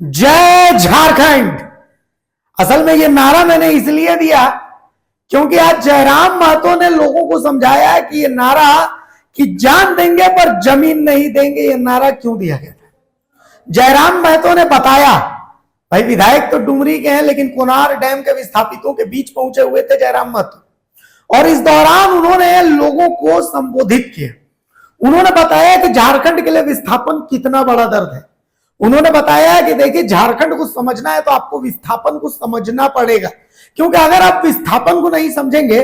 जय झारखंड। असल में ये नारा मैंने इसलिए दिया क्योंकि आज जयराम महतो ने लोगों को समझाया है कि ये नारा कि जान देंगे पर जमीन नहीं देंगे, ये नारा क्यों दिया गया था। जयराम महतो ने बताया, भाई विधायक तो डुमरी के हैं लेकिन कोनार डैम के विस्थापितों के बीच पहुंचे हुए थे जयराम महतो, और इस दौरान उन्होंने लोगों को संबोधित किया। उन्होंने बताया कि झारखंड के लिए विस्थापन कितना बड़ा दर्द है। उन्होंने बताया कि देखिए, झारखंड को समझना है तो आपको विस्थापन को समझना पड़ेगा, क्योंकि अगर आप विस्थापन को नहीं समझेंगे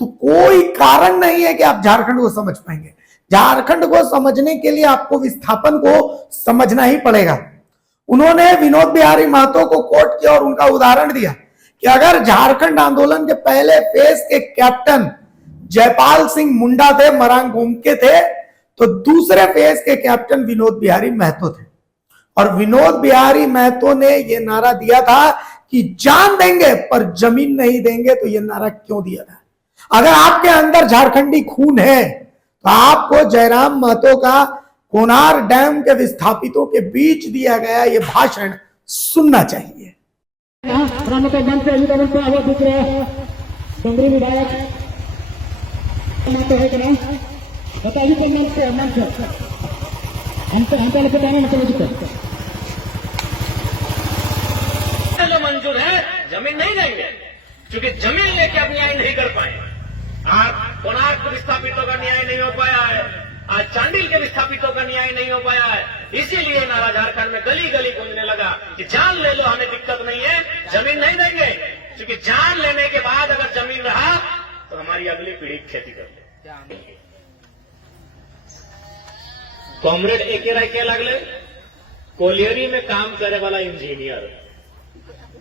तो कोई कारण नहीं है कि आप झारखंड को समझ पाएंगे। झारखंड को समझने के लिए आपको विस्थापन को समझना ही पड़ेगा। उन्होंने विनोद बिहारी महतो को कोट किया और उनका उदाहरण दिया कि अगर झारखंड आंदोलन के पहले फेज के कैप्टन जयपाल सिंह मुंडा थे, मरांग घूमके थे, तो दूसरे फेज के कैप्टन विनोद बिहारी महतो थे। और विनोद बिहारी महतो ने यह नारा दिया था कि जान देंगे पर जमीन नहीं देंगे। तो यह नारा क्यों दिया था? अगर आपके अंदर झारखंडी खून है तो आपको जयराम महतो का कोनार डैम के विस्थापितों के बीच दिया गया यह भाषण सुनना चाहिए। डुमरी विधायक है कि नहीं बताइए, जो मंजूर है जमीन नहीं देंगे, क्योंकि जमीन लेके अब न्याय नहीं कर पाए। आज कोणार्क के विस्थापितों का न्याय नहीं हो पाया है, आज चांडिल के विस्थापितों का न्याय नहीं हो पाया है। इसीलिए नारा झारखंड में गली गली गूंजने लगा कि जान ले लो, हमें दिक्कत नहीं है, जमीन नहीं देंगे, क्योंकि जान लेने के बाद अगर जमीन रहा तो हमारी अगली पीढ़ी खेती कर ले। कॉमरेड एके राय के लगले कोलियरी में काम करे वाला इंजीनियर,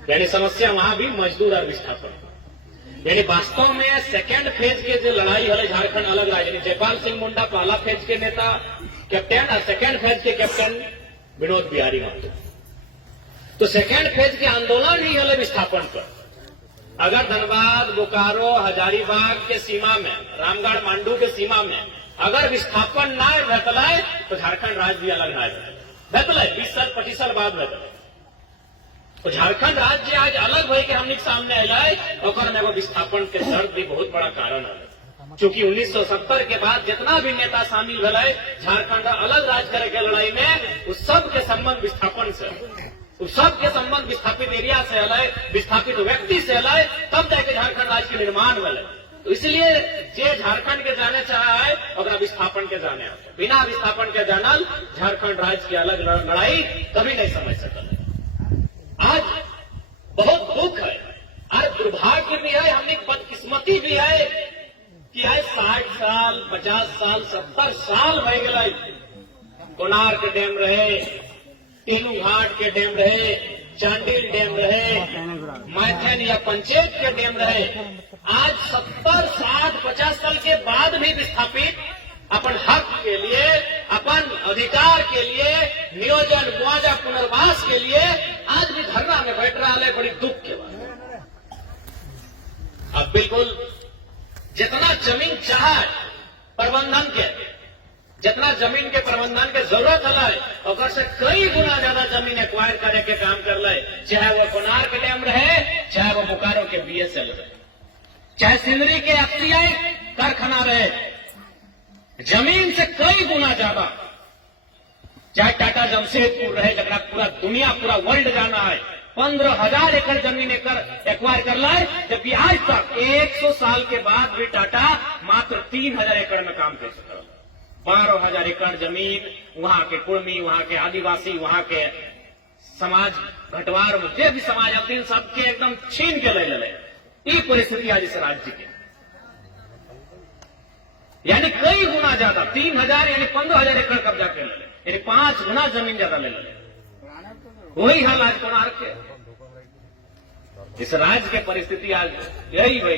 यानी समस्या वहां भी मजदूर और विस्थापन, यानी वास्तव में सेकेंड फेज के जो लड़ाई है झारखंड अलग रहा। यानी जयपाल सिंह मुंडा पहला फेज के नेता कैप्टन और सेकेंड फेज के कैप्टन विनोद बिहारी महतो। तो सेकेंड फेज के आंदोलन ही है विस्थापन पर। अगर धनबाद, बोकारो, हजारीबाग के सीमा में, रामगढ़ मांडू के सीमा में अगर विस्थापन ना भेटल तो झारखंड राज्य भी अलग ना भेटल 20 साल 25 साल बाद भेटल। तो झारखंड राज्य आज अलग हो के हमने सामने अल में विस्थापन के दर्द भी बहुत बड़ा कारण है। चूंकि 1970 के बाद जितना भी नेता शामिल भले झारखंड अलग राज्य करे के लड़ाई में, उस सब के संबंध विस्थापन से, उस सब के संबंध विस्थापित एरिया से अल, विस्थापित व्यक्ति से अल, तब जाके झारखंड राज्य के निर्माण भले। तो इसलिए जे झारखंड के जाने चाहा है और विस्थापन के जाने, बिना विस्थापन के जानल झारखंड राज्य की अलग लड़ाई कभी नहीं समझ सकता। आज बहुत दुख है और दुर्भाग्य भी है, हमने बदकिस्मती भी है कि आज 60 साल 50 साल 70 साल हो गए कोणार्क डैम रहे, तीनू घाट के डैम रहे, चांडिल डैम रहे, मैथन या पंचायत के डैम रहे। आज 70 60 50 साल के बाद भी विस्थापित अपन हक के लिए, अपन अधिकार के लिए, नियोजन मुआवजा पुनर्वास के लिए आज भी धरना में बैठ रहा है। बड़ी दुख के बात। अब बिल्कुल जितना जमीन चाहे प्रबंधन के, जितना जमीन के प्रबंधन के जरूरत है और से कई गुना ज्यादा जमीन एक्वायर करे के काम कर ले, चाहे वो कोणार्क डैम रहे, चाहे वो बोकारो के बीएसएल रहे, चाहे सिंदरी के एफसीआई कारखाना रहे, जमीन से कई गुना ज्यादा, चाहे टाटा जमशेदपुर रहे, जरा पूरा दुनिया पूरा वर्ल्ड जाना है, 15,000 एकड़ जमीन एक्वायर कर लाए, जबकि आज तक 100 साल के बाद भी टाटा मात्र 3,000 एकड़ में काम कर सकता। 12,000 एकड़ जमीन वहां के कुर्मी, वहां के आदिवासी, वहां के समाज घटवार, जे भी समाज अब दिन सबके एकदम छीन के ले ले। ये परिस्थिति आज इस राज्य की, यानी कई गुना ज्यादा, 3,000 यानी 15,000 एकड़ कब्जा कर ले, यानी 5 गुना जमीन ज्यादा ले ले। वही हाल आज कोणार्क के, इस राज्य के परिस्थिति आज यही हो गई।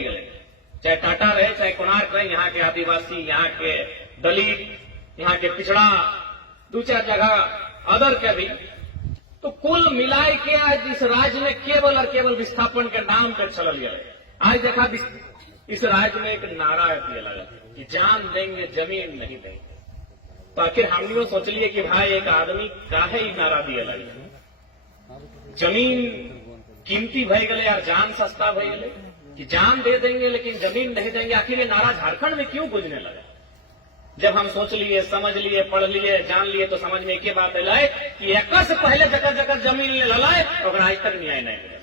चाहे टाटा रहे, चाहे कोणार्क रहे, यहाँ के आदिवासी, यहाँ के दलित, यहाँ के पिछड़ा, 2-4 जगह अदर के भी, तो कुल मिलाए के आज इस राज्य में केवल और केवल विस्थापन के नाम पर चल गया। आज देखा इस राज्य में एक नारा दिया लगा कि जान देंगे जमीन नहीं देंगे। तो आखिर हम सोच लिए कि भाई एक आदमी काहे ही नारा दिया लगे, जमीन कीमती भई गले और जान सस्ता भई गले, कि जान दे देंगे लेकिन जमीन नहीं देंगे। आखिर ये नारा झारखंड में क्यों गूंजने लगा? जब हम सोच लिए, समझ लिए, पढ़ लिए, जान लिए तो समझ में एक ही बात लाए कि एक से पहले जगह जगह जमीन ले ललाए और आज तक न्याय नहीं मिला।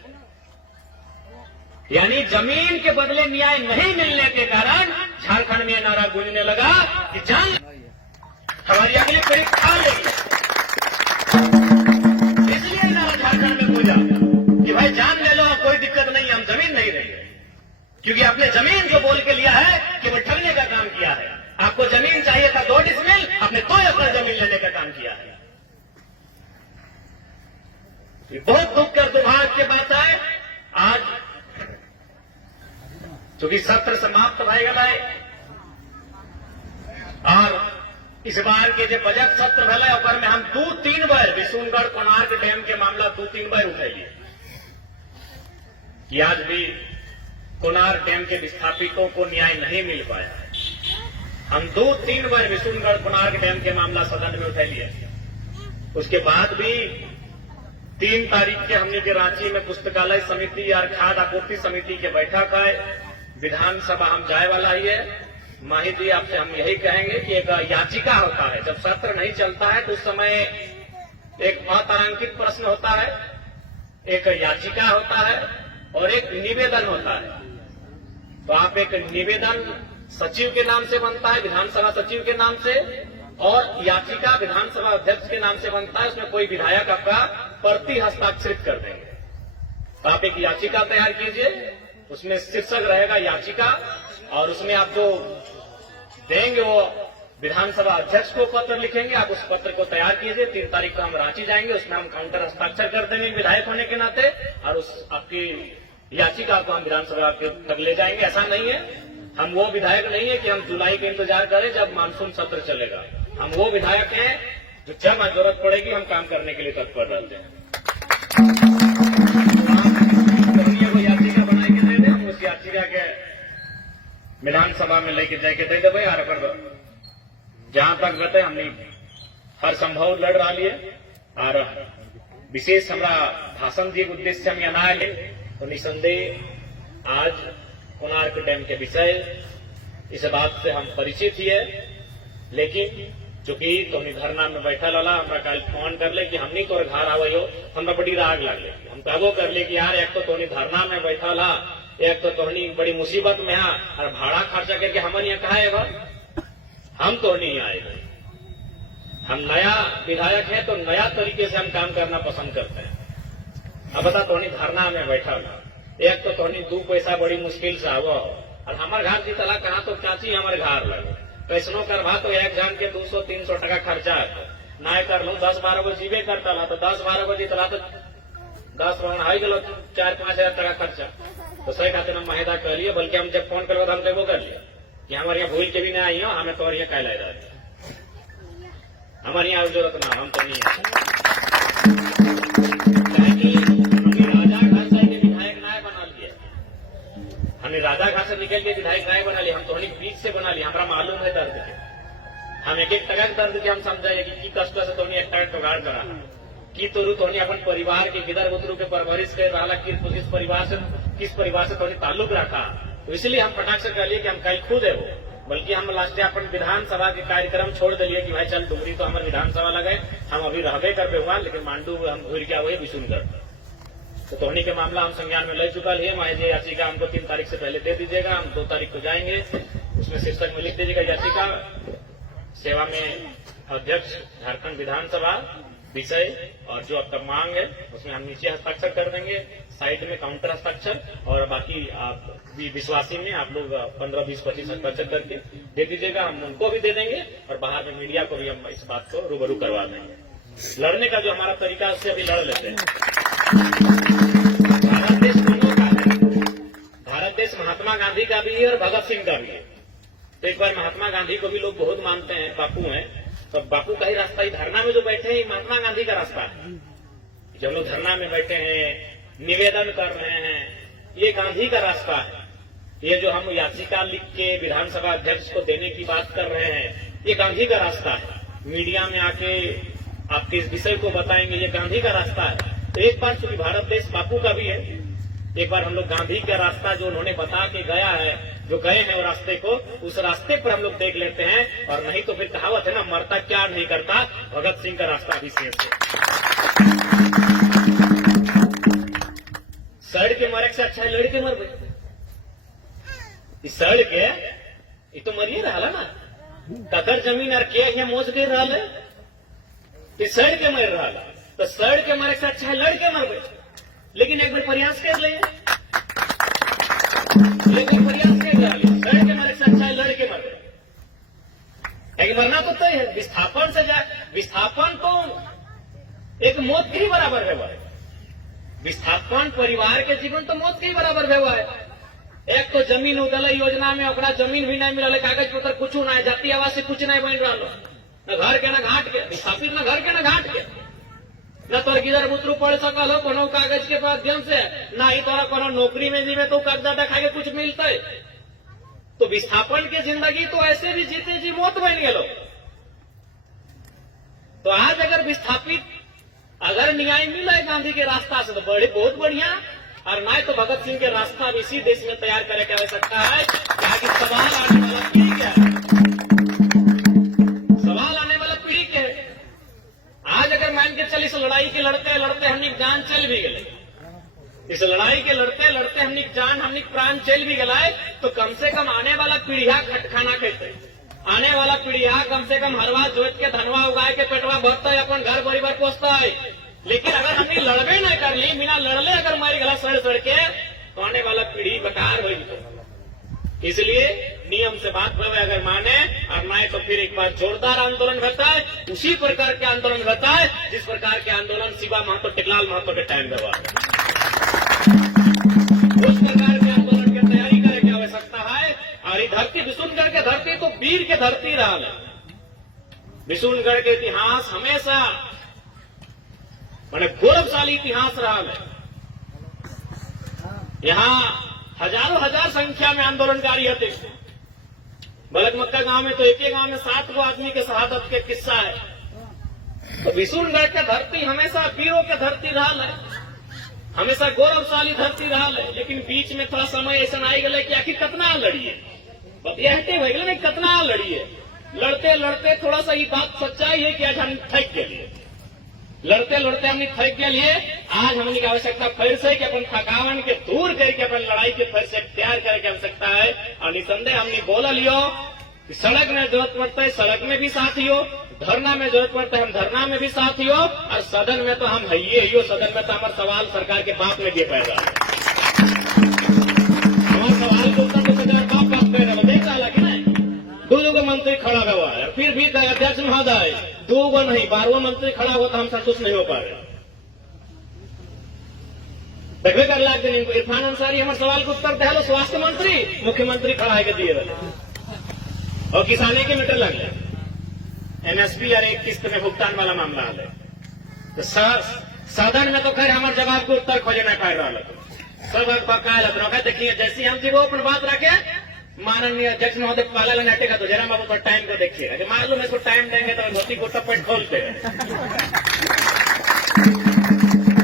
यानी जमीन के बदले न्याय नहीं मिलने के कारण झारखंड में नारा गूंजने लगा कि जान हमारी अगली पीढ़ी खा लेगी। इसलिए नारा झारखंड में गूंजा कि भाई जान ले लो, कोई दिक्कत नहीं, हम जमीन नहीं देंगे। क्योंकि आपने जमीन जो बोल के लिया है केवल ठगने का काम किया है। आपको जमीन चाहिए था 2 डिसमिल, आपने 2 एकड़ जमीन लेने का काम किया है। ये बहुत दुख और दुर्भाग्य की बात है। आज चूंकि सत्र समाप्त भय गया और इस बार के जो बजट सत्र भले ओकर में हम 2-3 बार विशुनगढ़ कोणार्क डैम के मामला 2-3 बार उठैलिए कि आज भी कोणार्क डैम के विस्थापितों को न्याय नहीं मिल पाया है। हम 2-3 बार विशुनगढ़ कोणार्क डैम के मामला सदन में उठैलिए। उसके बाद भी 3 तारीख के हमने के रांची में पुस्तकालय समिति और खाद्य आपूर्ति समिति के बैठक है। विधानसभा हम जाए वाला ही है। माही जी आपसे हम यही कहेंगे कि एक याचिका होता है, जब सत्र नहीं चलता है तो उस समय एक अतारांकित प्रश्न होता है, एक याचिका होता है और एक निवेदन होता है। तो आप एक निवेदन सचिव के नाम से बनता है, विधानसभा सचिव के नाम से, और याचिका विधानसभा अध्यक्ष के नाम से बनता है। उसमें कोई विधायक आपका प्रति हस्ताक्षरित कर देंगे। तो आप एक याचिका तैयार कीजिए, उसमें शीर्षक रहेगा याचिका, और उसमें आप जो देंगे वो विधानसभा अध्यक्ष को पत्र लिखेंगे। आप उस पत्र को तैयार कीजिए। 3 तारीख को हम रांची जाएंगे, उसमें हम काउंटर हस्ताक्षर कर देंगे विधायक होने के नाते, और उस आपकी याचिका को हम विधानसभा तक ले जाएंगे। ऐसा नहीं है, हम वो विधायक नहीं है कि हम जुलाई का इंतजार करें जब मानसून सत्र चलेगा। हम वो विधायक हैं जो जब जरूरत पड़ेगी हम काम करने के लिए तत्पर रहते हैं। को याचिका बना के दे दें, उस याचिका के विधानसभा में लेके जाके दे देवे। और अगर जहां तक बते हमने हर संभव लड़ रहा लिए और विशेष हमारा भाषण दिए उद्देश्य हम यहाँ आए तो निसंदेह आज कोणार्क डैम के विषय इस बात से हम परिचित ही है। लेकिन चूंकि तुमने धरना में बैठा लाला हमरा कल फोन कर ले कि हमनी तोर घर आवो, हमरा बड़ी राग लागे। हम कहबो कर ले कि यार एक तो तुमने धरना में बैठा ला, एक तो तुमनी बड़ी मुसीबत में है और भाड़ा खर्चा करके हमन यहाँ कहा है, हम तो नहीं आएंगे। हम नया विधायक है तो नया तरीके से हम काम करना पसंद करते हैं। अब बता तुमने धरना में बैठा ला, एक तो तुमने 2 पैसा बड़ी मुश्किल से आवो और हमारे घर की तला कहा तो चाची हमारे घर लगे कैसनो करवा तो एक जन के 200-300 टका खर्चा है ना कर लू 10-12 गो जीवे करता ला तो 10-12 गो जीतला तो 10 रोहन हाई गलो 4-5 हजार टका खर्चा। तो सही खाते हम महिदा कर लिए, बल्कि हम जब फोन करो तो हम देखो कर लिया कि हमारे यहाँ भूल के भी ना आई हो, हमें तो यहाँ कहला जाए हमारे यहाँ जरूरत ना, हम तो नहीं हमने राजा घाट से निकल के विधायक नाय बना लिया। हम तो बीच से बना लिया, हमारा मालूम है दर्द के। हम एक टका दर्द के हम समझाए कि कष्ट से तो एक टका जुगाड़ करा कि तोरू तो अपन परिवार के गिदर बुदरू के परवरिश कर रहा, किस परिवार से तो ताल्लुक रखा। तो इसलिए हम फटाक से कह लिए कि हम कल खुद है वो, बल्कि हम लास्ट अपन विधानसभा के कार्यक्रम छोड़ दिलिए कि भाई चल डुमरी तो हमारे विधानसभा लगे, हम अभी रहबे कर हुआ, लेकिन मांडू हम घूर के वही विशुनगढ़। तो तोहनी के मामला हम संज्ञान में ले चुका है। माहे जी याचिका हमको 3 तारीख से पहले दे दीजिएगा, हम 2 तारीख को जाएंगे। उसमें शीर्षक में लिख दीजिएगा याचिका सेवा में अध्यक्ष झारखंड विधानसभा विषय, और जो आपका मांग है उसमें हम नीचे हस्ताक्षर कर देंगे, साइड में काउंटर हस्ताक्षर, और बाकी आप भी विश्वासी में आप लोग 15-20-25 हस्ताक्षर करके दे दीजिएगा। हम उनको भी दे देंगे और बाहर में मीडिया को भी हम इस बात को रूबरू करवा देंगे। लड़ने का जो हमारा तरीका है उससे अभी लड़ लेते हैं। भारत देश दोनों का है, भारत देश महात्मा गांधी का भी है और भगत सिंह का भी है। तो एक बार महात्मा गांधी को भी लोग बहुत मानते हैं, बापू हैं, तो बापू का ही रास्ता ही धरना में जो बैठे हैं महात्मा गांधी का रास्ता है। जो लोग धरना में बैठे हैं, निवेदन कर रहे हैं, ये गांधी का रास्ता है। ये जो हम याचिका लिख के विधानसभा अध्यक्ष को देने की बात कर रहे हैं, ये गांधी का रास्ता है। मीडिया में आके आपके इस विषय को बताएंगे, ये गांधी का रास्ता है। तो एक बार चूंकि भारत देश बापू का भी है, एक बार हम लोग गांधी का रास्ता जो उन्होंने बता के गया है, जो गए हैं वो रास्ते को, उस रास्ते पर हम लोग देख लेते हैं। और नहीं तो फिर कहावत है ना, मरता क्या नहीं करता, भगत सिंह का रास्ता भी शेष है। सड़ के मरे से अच्छा है लड़ के मर गए। सड़ के ये तो मरिए रहा ना, ककर जमीन और के यहाँ मोच दे रहा है, सड़ के मर रहा, तो सड़ के मरे से अच्छा है लड़ के मर गए। लेकिन एक बार प्रयास कर ले, लेकिन प्रयास कर रहा है, सड़ के मरे से अच्छा है लड़ के मर गए। लेकिन मरना तो तय है, विस्थापन से जाए, विस्थापन तो एक मौत के ही बराबर है। विस्थापन परिवार के जीवन तो मौत के ही बराबर है। एक तो जमीन उदल योजना में ओकरा जमीन भी नहीं मिलल, कागज पत्र कुछ ना है, जाति आवास से कुछ नहीं बन रहा, न घर के न घाट के, विस्थापित न घर के न घाट के, न तोर गिदर बुतरू पढ़ सकल हो कोनो कागज के माध्यम से, ना ही तोरा कोनो नौकरी में जीवे तो कर्जा देखा के कुछ मिलता है। तो विस्थापन की जिंदगी तो ऐसे भी जीते जी मौत बन गए लोग। तो आज अगर विस्थापित अगर न्याय मिला है गांधी के रास्ता से तो बड़े बहुत बढ़िया, और ना तो भगत सिंह के रास्ता भी इसी देश में तैयार करे की आवश्यकता है। ताकि सवाल आने वाला पीढ़ी क्या है, सवाल आने वाला पीढ़ी क्या है। आज अगर मान के चल इस लड़ाई के लड़ते लड़ते हमने जान चल भी गए, इस लड़ाई के लड़ते लड़ते हमने जान हमने प्राण चल भी गया, तो कम से कम आने वाला पीढ़िया खटखाना कहते, आने वाला पीढ़िया कम से कम हरवा जोत के धनवा उगाए के पेटवा भरता है, अपन घर परिवार पोसता है। लेकिन अगर हमने लड़बे न कर ली, बिना लड़ले अगर मारी गला सड़ सड़ के, तो आने वाला पीढ़ी बेकार हो। इसलिए नियम से बात हुए अगर माने, और माने तो फिर एक बार जोरदार आंदोलन होता है, उसी प्रकार के आंदोलन होता है जिस प्रकार के आंदोलन शिवा महतो टिकलाल महतो के टाइम में हुआ। उस प्रकार के आंदोलन की तैयारी करे की आवश्यकता है। और ये धरती विशुनगढ़ के धरती तो वीर के धरती रहा है। विशुनगढ़ के इतिहास हमेशा मैंने गौरवशाली इतिहास रहा है। यहाँ हजारों हजार संख्या में आंदोलनकारी होते। बलकमक्का गांव में तो एक ही गांव में 7 आदमी के शहादत के किस्सा है। तो विशुनगढ़ के धरती हमेशा वीरों के धरती रहा है, हमेशा गौरवशाली धरती रहा है। लेकिन बीच में थोड़ा समय ऐसा आई गए कि आखिर कितना लड़िए, बतियाते हो गए कितना लड़िए। लड़ते लड़ते थोड़ा सा ये बात सच्चाई है कि आज हम थक के लिए, लड़ते लड़ते हमने थक के लिए आज हमने की आवश्यकता फिर से कि अपन थकावन के दूर करके अपन लड़ाई के फिर से तैयार करने की आवश्यकता है। और निसंदेह हमने बोला लियो कि सड़क में जरूरत पड़ता है सड़क में भी साथ ही हो, धरना में जरूरत पड़ता है हम धरना में भी साथ ही हो, और सदन में तो हम है ही हो। सदन में तो हमारे सवाल सरकार के बाप में दिए पैदा हमारे सवाल को उत्तर तो सरकार बाप दे रहे देख रहा कि नहीं। 2 मंत्री खड़ा हुआ है, फिर भी अध्यक्ष महोदय 2 नहीं 12 मंत्री खड़ा हुआ तो हम संतुष्ट नहीं हो पा रहे। देखिए कर लाख दिन इनको इरफान अंसारी हमारे सवाल को उत्तर दे, स्वास्थ्य मंत्री मुख्यमंत्री खड़ा है दिए वाले, और किसाने के मीटर लग गए एमएसपी और एक किस्त में भुगतान वाला मामला है। तो सदन में तो खैर हमारे जवाब को उत्तर खोजे नहीं पा रहा सब बकाया लग। देखिए जैसे हम जी वो अपनी बात रखे, माननीय अध्यक्ष महोदय पाला नाटेगा तो जरा बाबू पर टाइम को देखिएगा, मालूम है इसको टाइम देंगे तो धोती को टपट खोलते हैं।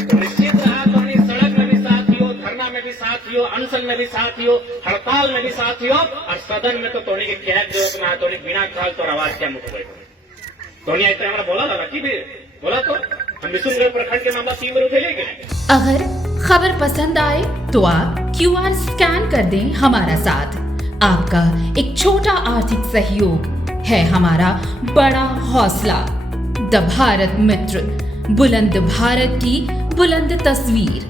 तो निश्चित रहा तो हम सड़क में भी साथ हो, धरना में भी साथ हो, अनशन में भी साथ हो, हड़ताल में भी साथ हो, और सदन में तो तोड़ी के क्या जरूरत ना तोड़ी बिना काल तो आवाज क्या मुख बैठो तोड़ी ऐसे हमारा बोला था कि भी बोला तो हम विशुनगढ़ प्रखंड के मामला 3 बार उठेंगे। अगर खबर पसंद आए तो आप QR स्कैन कर दें हमारा साथ। आपका एक छोटा आर्थिक सहयोग है हमारा बड़ा हौसला। द भारत मित्र, बुलंद भारत की बुलंद तस्वीर।